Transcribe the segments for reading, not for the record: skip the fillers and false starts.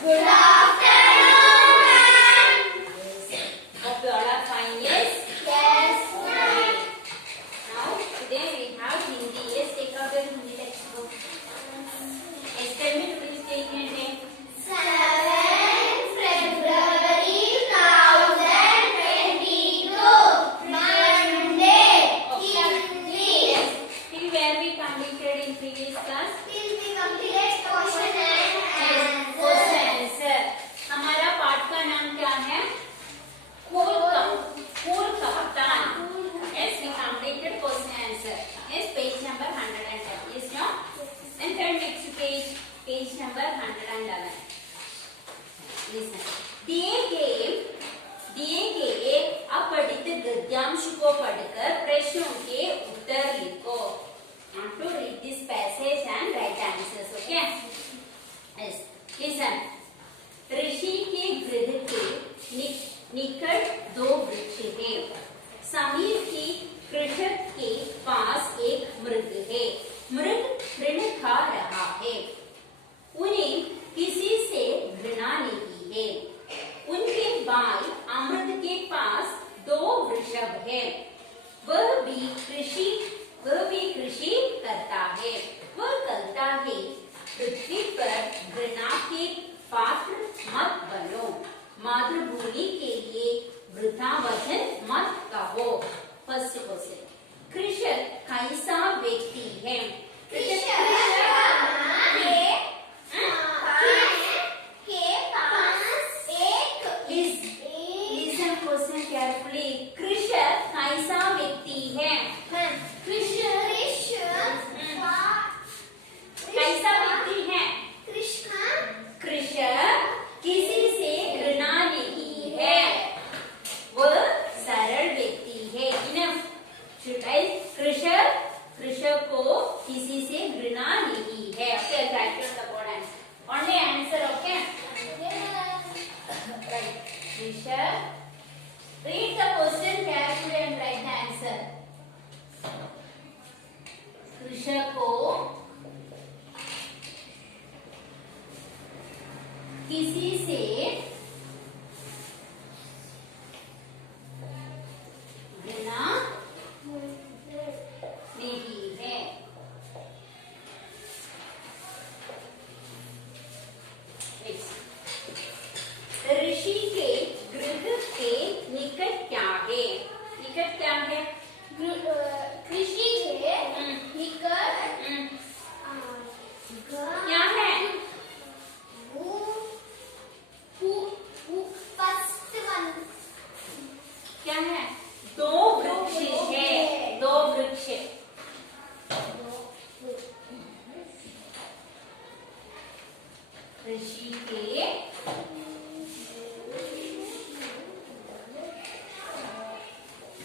Good afternoon, ma'am. Hope you all are fine, yes? Yes, ma'am. Now, today we have Hindi. Yes, take out your Hindi textbook. Yes, tell me today's date and day. 7 February 2022, Monday. Hindi. Yes. Till where we completed in previous class? Till we complete question and Question answer. answer. हमारा पाठ का नाम क्या है? फूल कप्तान. Yes, we completed question answer. Yes, page number 110. Yes, no? And turn next page. Page number 111. Listen. दिए गए अपठित गद्यांश को पढ़कर प्रश्नों के उत्तर लिखो. Now to read this passage and write answers. Okay? Yes. Listen. ऋषि के गृह के निकट 2 वृक्ष हैं. समीर की कृषक के पास एक मृग है. मृग तृण खा रहा है. उन्हें किसी से घृणा नहीं है. उनके भाई अमृत के पास 2 वृषभ हैं. वह भी कृषि करता है. वह कहता है, पृथ्वी पर घृणा के पात्र मत बनो. मातृभूमि के लिए वृथा वचन मत कहो. First question. कृषक कैसा व्यक्ति है? Listen question carefully. कृषक कैसा व्यक्ति है? कैसा व्यक्ति है? कृषक किसी से घृणा नहीं है. वह सरल व्यक्ति है. कृषक को किसी से घृणा नहीं है. Okay, write down the word answer. Only answer, okay? Right. कृषक. Read the question carefully and write the answer. कृषक को किसी से घृणा नहीं है. ऋषि के गृह के निकट क्या है? निकट क्या है? कृषि के निकट क्या है? क्या है? 2 वृक्ष है. 2 वृक्ष. ऋषि के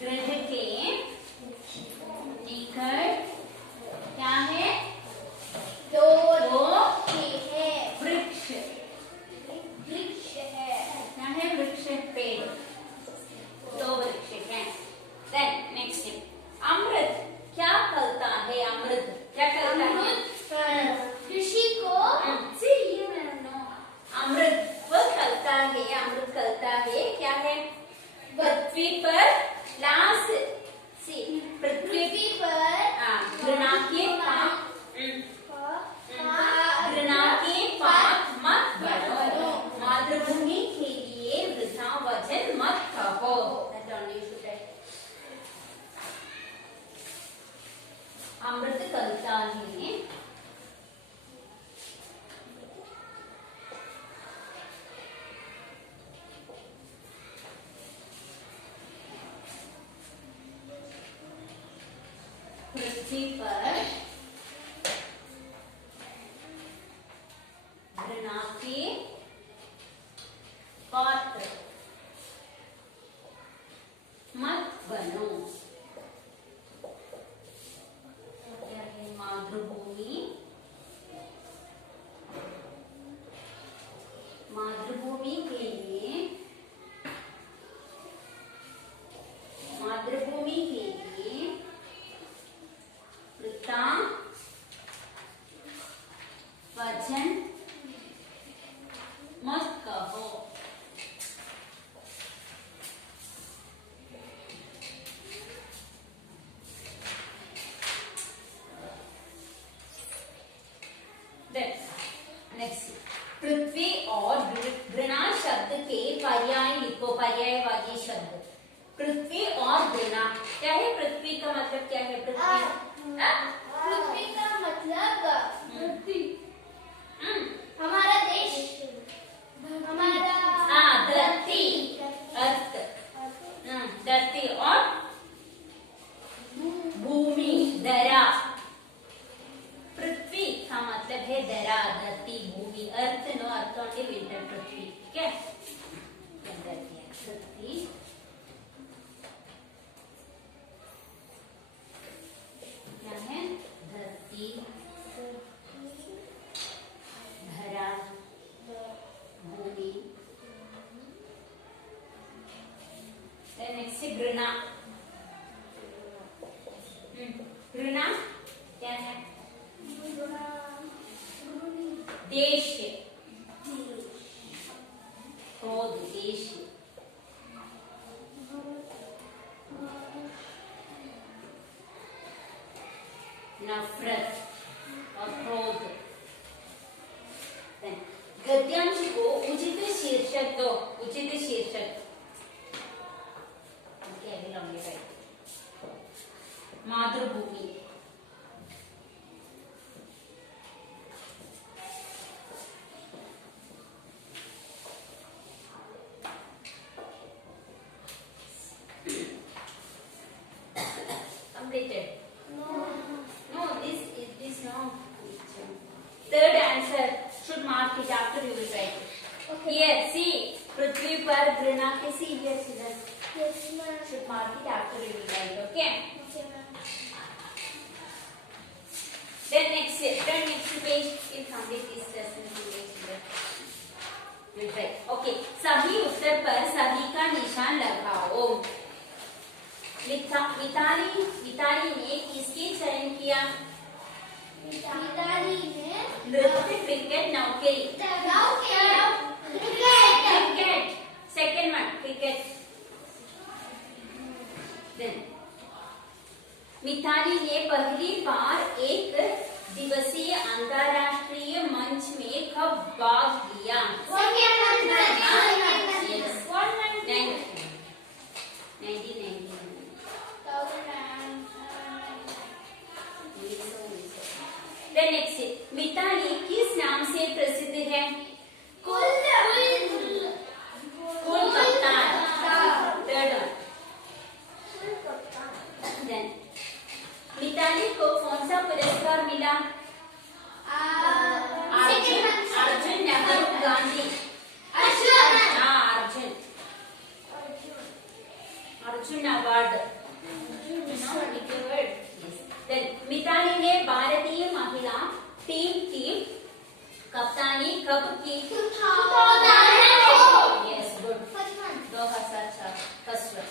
गृह के निकट क्या है? 2 वृक्ष. है. क्या है? वृक्ष, पेड़. 2 वृक्ष हैं. Then next thing. अमृत क्या करता है? अमृत क्या करता है? कृषि को अमृत वह करता है. अमृत करता है. क्या है? पृथ्वी पर पृथ्वी पर घृणा के पाप मत बनो. मातृभूमि के लिए वृथा वचन मत कहो. अमृत करता है. पृथ्वी पर घृणा के पात्र मत बनो. क्या है? मातृभूमि के लिए वृथा पर्याय लिखो, पर्यायवाची शब्द। पृथ्वी और घृणा। क्या है पृथ्वी का मतलब? क्या है पृथ्वी? पृथ्वी का मतलब पृथ्वी हमारा देश, हमारा धरती, अर्थ, धरती और भूमि, धरा। पृथ्वी का मतलब है धरा, धरती, भूमि। अर्थ नो, अर्थ ओनली विंटर, पृथ्वी। ठीक है, पृथ्वी, क्या है? धरती, धरा, भूमि। नेक्स्ट घृणा। घृणा क्या है? देश, क्रोध, देश। नफरत और क्रोध। गद्यांश को उचित शीर्षक दो, उचित शीर्षक। मातृभूमि, completed. No, this is no. Third answer should mark it after you will write it. Okay. Here, see, पृथ्वी पर घृणा के see here children. Yes, ma'am. Should mark it after you will write. Okay. Okay, ma'am. Then next page will complete this lesson today children. Will write. Okay. सही उत्तर पर सही का निशान लगाओ। मिताली ने किसके चयन किया? मिताली ने नृत्य, क्रिकेट, नौकरी। Cricket, second one, cricket. Mithali ने पहली बार एक दिवसीय अंतर्राष्ट्रीय मंच में कब भाग लिया? 1990। Then next, मिताली किस नाम से प्रसिद्ध है? कुल कप्तान। Third one. Then मिताली को कौन सा पुरस्कार मिला? अर्जुन नेहरू गांधी। अर्जुन अवार्ड। मिताली ने भारतीय महिला टीम की कप्तानी कब की? 2004। Yes, good. 2004 first one.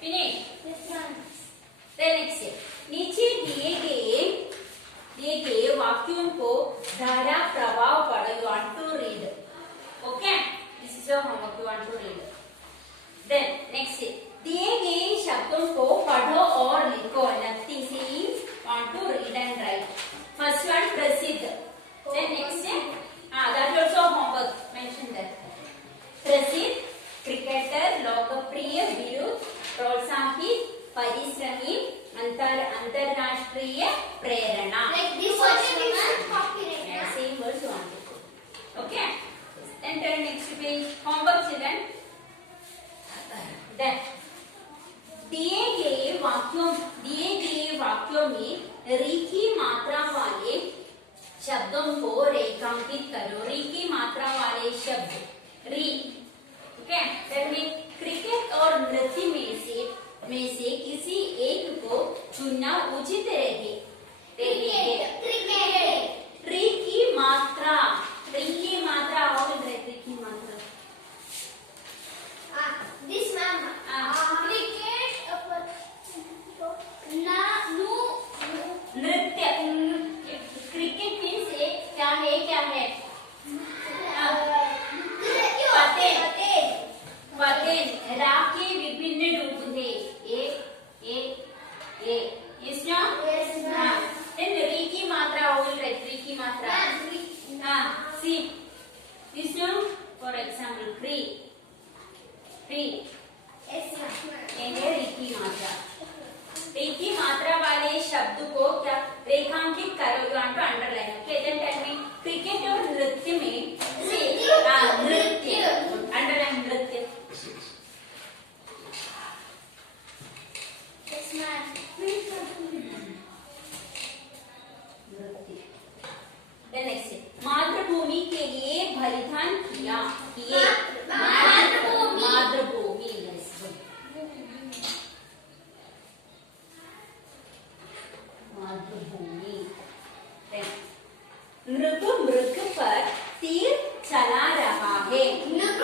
Finish. Then next, नीचे दिए गए वाक्यों को धारा प्रभाव पढ़ो। You want to read. Okay? This is your homework. You want to read. Then next, दिए गए शब्दों को पढ़ो और लिखो। Nothing says want to read and write. First one प्रसिद्ध। Then next, that also homework. Mention that. प्रसिद्ध, cricketer, लोकप्रिय, विरुद्ध, प्रोत्साहित, परिश्रमी, अंतरराष्ट्रीय, प्रेरणा। Like this one we should copy it. Yeah, same words you want to put. Okay? Then turn next page. Homework children. Then दिए गए वाक्यों में री की मात्रा वाले शब्दों को रेखांकित करो। री की मात्रा वाले शब्द री। ओके? Then क्रिकेट और नृत्य में से किसी एक को चुनना उचित रहेगी। री की मात्रा, और री की मात्रा। This ma'am. नृत्य। क्रिकेट मीन्स क्या है? पतेन। रा के विभिन्न रूप है। Yes, no? Yes, ma'am. Then री की मात्रा, how will write री की मात्रा? See. This no? For example, री री Yes, ma'am. ये है री की मात्रा। री की मात्रा वाले शब्द को क्या रेखांकित करो, you want to underline. Okay, then tell me cricket और नृत्य में से नृत्य अंडरलाइन नृत्य। Yes, ma'am. मातृभूमि के लिए बलिदान किया किए मातृभूमि। मातृभूमि मातृभूमि। नृप मृग पर तीर चला रहा है। नृप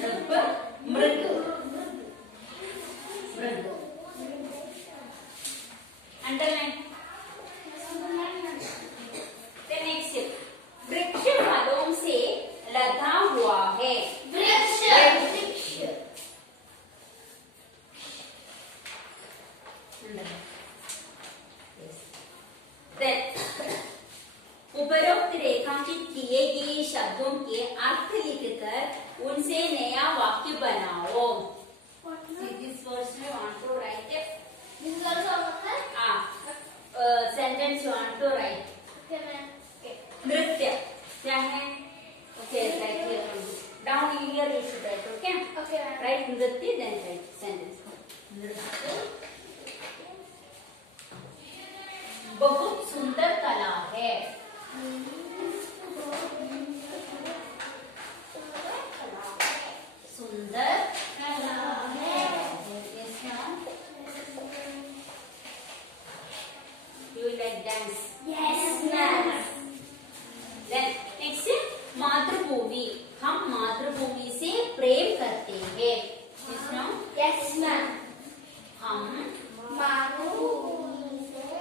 नृप मृग मृग अंडरलाइन। नेक्स्ट वृक्ष फलों से लदा हुआ है। वृक्ष उपरोक्त रेखांकित किए गए शब्दों के अर्थ लिखकर उनसे नया वाक्य बनाओ। This words you want to write it? This is also Sentence you want to write. okay, ma'am. नृत्य क्या है? Okay, write here only. Down here you should write. Okay? Okay, ma'am. Write नृत्य then write sentence. नृत्य बहुत सुंदर कला है। सुंदर कला है। Yes, ma'am. You will like dance. Yes, ma'am. Then next मातृभूमि, हम मातृभूमि से प्रेम करते हैं। Yes, no? Yes, ma'am. हम मातृभूमि से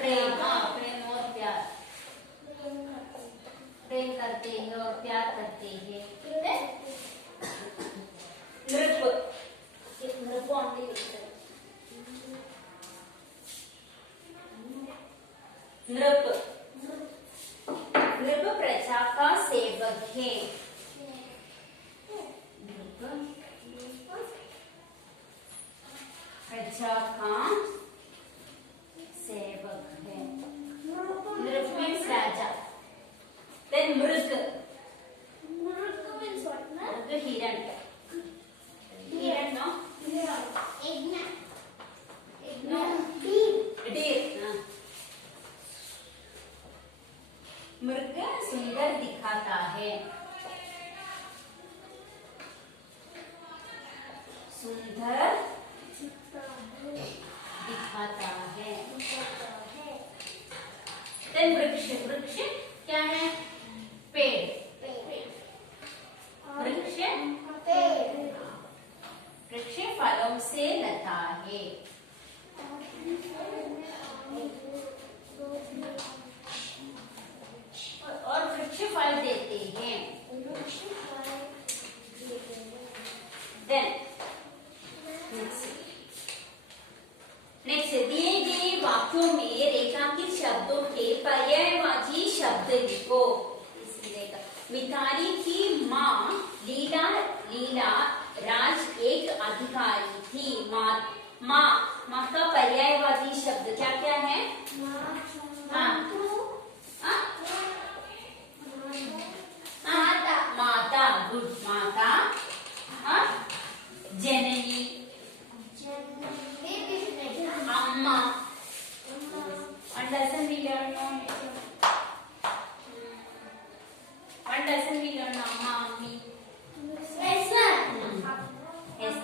प्रेम, प्रेम और प्यार, प्रेम करते हैं और प्यार करते हैं। नृप नृप only नृप नृप प्रजा का सेवक है। नृप प्रजा का सेवक है। नृप means राजा। Then मृग means what, ma'am? मृग हिरण हिरण नो नो डियर। मृग सुंदर दिखाता है। सुंदर दिखाता है। Then वृक्ष वृक्ष क्या है? पेड़। वृक्ष वृक्ष फलों से लता है। और वृक्ष फल देते हैं। Then नेक्स्ट दिए गए वाक्यों में रेखांकित शब्दों के पर्यायवाची शब्द लिखो। मिताली की माँ लीला लीला राज एक अधिकारी थी। माँ का पर्यायवाची शब्द क्या क्या है? माता गुड माता। जननी अम्मा। One lesson we learn on one lesson we learn amma ammi. Yes, ma'am. Yes.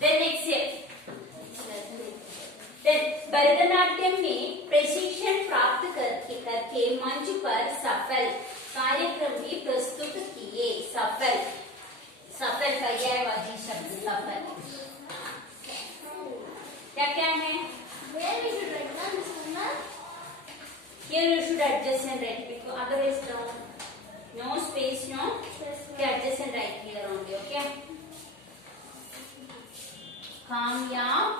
Then next year. Then Bharatanatyam में प्रशिक्षण प्राप्त करके मंच पर सफल कार्यक्रम भी प्रस्तुत किए। सफल सफल पर्यायवाची शब्द सफल क्या क्या है? Where we should write down this one, ma'am? Here you should adjust and write because otherwise no space, no. Yes, Okay, adjust and write here only. Okay. कामयाब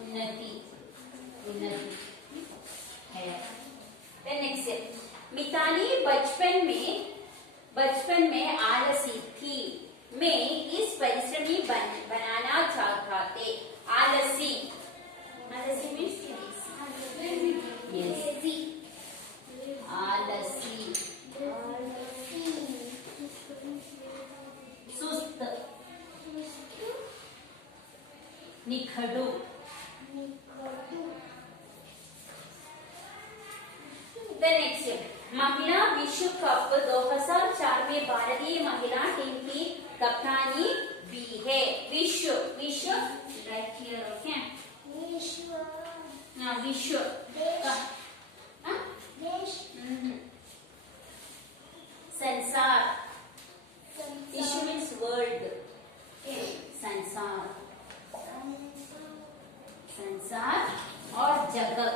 उन्नति है। नेक्स्ट, मिताली बचपन में आलसी थी। मैं इस परिश्रमी बनाना चाहता थे। आलसी मीन्स आलसी, सुस्त, निखडू। नेक्स्ट, महिला विश्व कप 2004 में भारतीय महिला टीम की कप्तानी भी है। विश्व राइट हियर, ओके। विश्व संसार, विश्व मीन्स वर्ल्ड, संसार और जगत।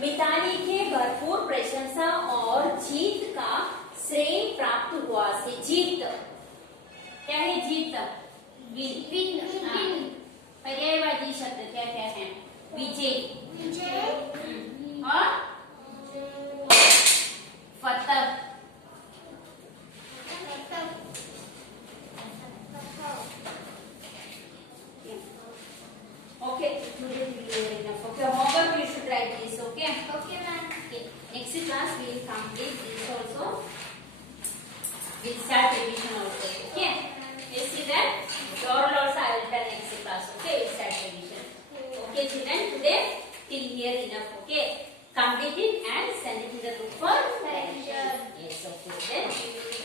मिताली के भरपूर प्रशंसा और जीत का श्रेय प्राप्त हुआ से। जीत क्या है? जीत पर्यायवाची शब्द क्या क्या है? विजय और फतह। Okay, today we will enough. Okay, homework you should write this. Okay. Okay, ma'am. Okay. Next class we will complete this also. We'll start revision also. Okay. You see that? Oral also I will tell next class. Okay, we'll start revision. Okay, children. Today till here enough. Okay. Complete it and send it to the group for correction. Yes. Okay. Then we will